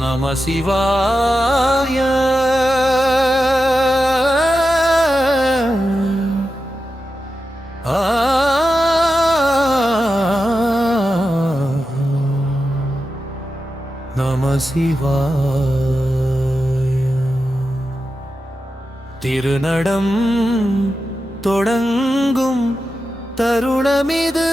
நம சிவாய. நம சிவாய. திருநடம் தொடங்கும் தருணமிது.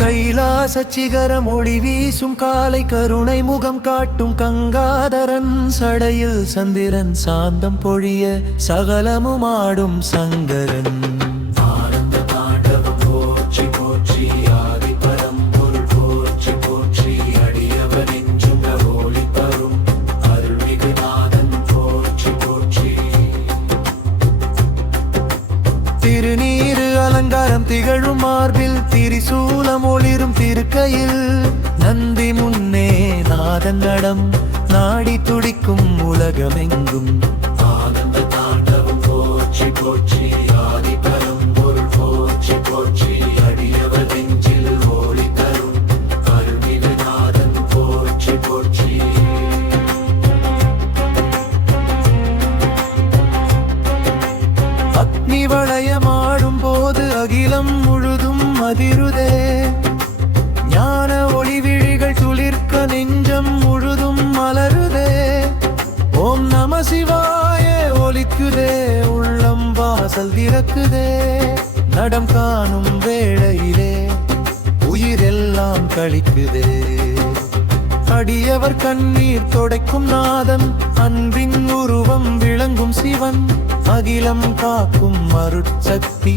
கைலாச சிகரம் ஒளி வீசும் காலை கருணை முகம் காட்டும் கங்காதரன் சடையில் சந்திரன் சாந்தம் பொழிய சகலமும் ஆடும் சங்கரன். ஆனந்த தாண்டவம் போற்றி போற்றி ஆதி பரம்பொருள் போற்றி போற்றி அடியவர் நெஞ்சும் ஒளி தரும் அருள்மிகு நாதன் போற்றி போற்றி. திருநீரு அலங்காரம் திகழும் மார்பில் திரிசூலம் ஒளிரும் திருக்கையில் நந்தி முன்னே நாதன் நடம் நாடி துடிக்கும் உலகமெங்கும். ஆனந்த தாண்டவம் போற்றி போற்றி ஆதி பரம்பொருள் போற்றி போற்றி அடியவர் நெஞ்சில் ஒளி தரும் அருள்மிகு நாதன் போற்றி போற்றி. அக்னி வளையமாடும் போது அகிலம் முழுதும் அதிருதே. ஞான ஒளி விழிகள் துளிர்க்க நெஞ்சம் முழுதும் மலருதே. ஓம் நம சிவாய ஒலிக்குதே உள்ளம் வாசல் திறக்குதே. நடம் காணும் வேளையிலே உயிரெல்லாம் கழிக்குதே. அடியவர் கண்ணீர் தொடைக்கும் நாதன் அன்பின் உருவம் விளங்கும் சிவன். அகிலம் காக்கும் அருட்சக்தி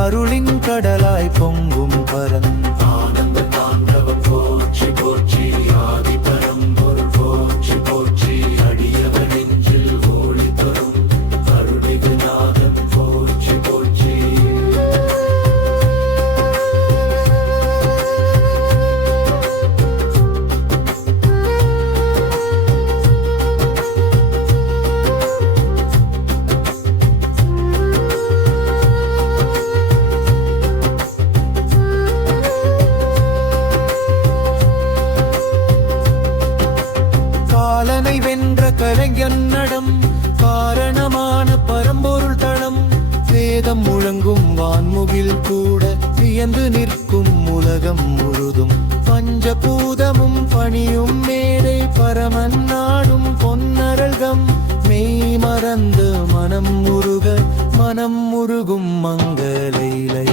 அருளின் கடலாய் பொங்கும் பரன். ஆனந்த தாண்டவம் போற்றி போற்றி ஆதி பரம்பொருள் போற்றி போற்றி அடியவர் நெஞ்சில் ஒளி தரும் அருள்மிகு நாதன் போற்றி போற்றி. காலனை வென்ற கலைஞன் நடம் காரணமான பரம்பொருள் தளம். வேதம் முழங்கும் வான்முகில் கூட வியந்து நிற்கும் உலகம் முழுதும். பஞ்சபூதமும் பணியும் மேடை பரமன் நாடும் பொன்னரல்கம். மெய் மறந்து மனம் முருகும் மங்களலை.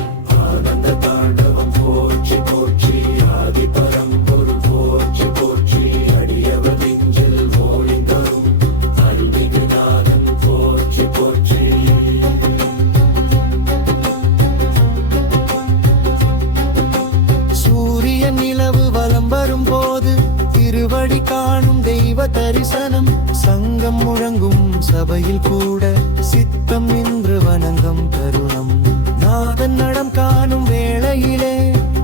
ஆனந்த தாண்டவம் போற்றி போற்றி ஆதி பரம்பொருள் போற்றி போற்றி அடியவர் நெஞ்சில் ஒளி தரும் அருள்மிகு நாதன் போற்றி போற்றி. சூரியன் நிலவு வலம் வரும் போது திருவடி காணும் தெய்வ தரிசனம். சங்கம் முழங்கும் சபையில் கூட சித்தம் நின்று வணங்கும் தருணம். நாதன் நடம் காணும் வேளையிலே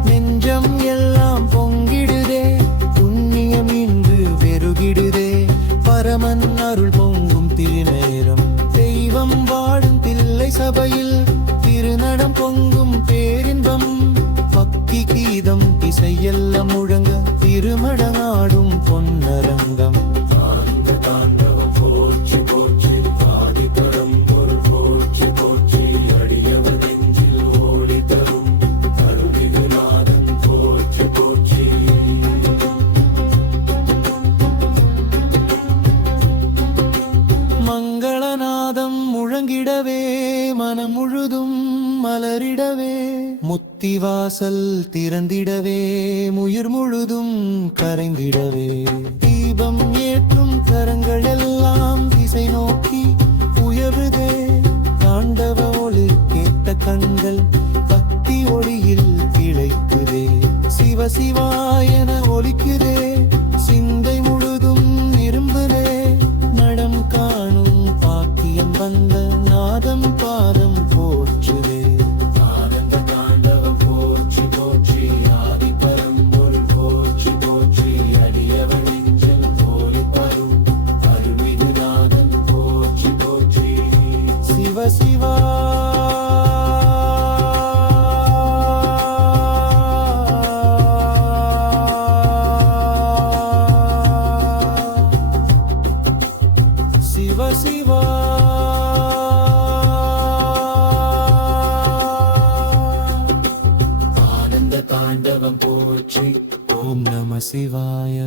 நெஞ்சம் எல்லாம் பொங்கிடுதே. புண்ணியம் இன்று பெருகிடுதே. பரமன் அருள் பொங்கும் திருநேரம். தெய்வம் வாழும் தில்லை சபையில் திருநடம் பொங்கும் பேரின்பம். பக்தி கீதம் இசையெல்லாம் முழங்க திருமடநாடும் பொன்னரங்கம். ஆனந்த தாண்டவம் போற்றி போற்றி ஆதி பரம்பொருள் போற்றி போற்றி அடியவர் நெஞ்சில் ஒளி தரும் அருள்மிகு நாதன் போற்றி போற்றி. மங்களநாதம் முழங்கிடவே மனம் முழுதும் மலரிடவே. முத்திவாசல் திறந்திடவே முயிர் முழுதும் கரைந்திடவே. தீபம் ஏற்றும் கரங்கள் எல்லாம் திசை நோக்கி உயருதே. தாண்டவ ஒளி கேட்ட கண்கள் பக்தி ஒளியில் திளைக்குதே. சிவ சிவா என ஒலிக்குதே. சிந்தை முழுதும் இரும்புதே. நடம் காணும் பாக்கியம் வந்த நாதம் பாதம் போற்றுதே. ஆனந்த தாண்டவம் போற்றி போற்றி சிவாய.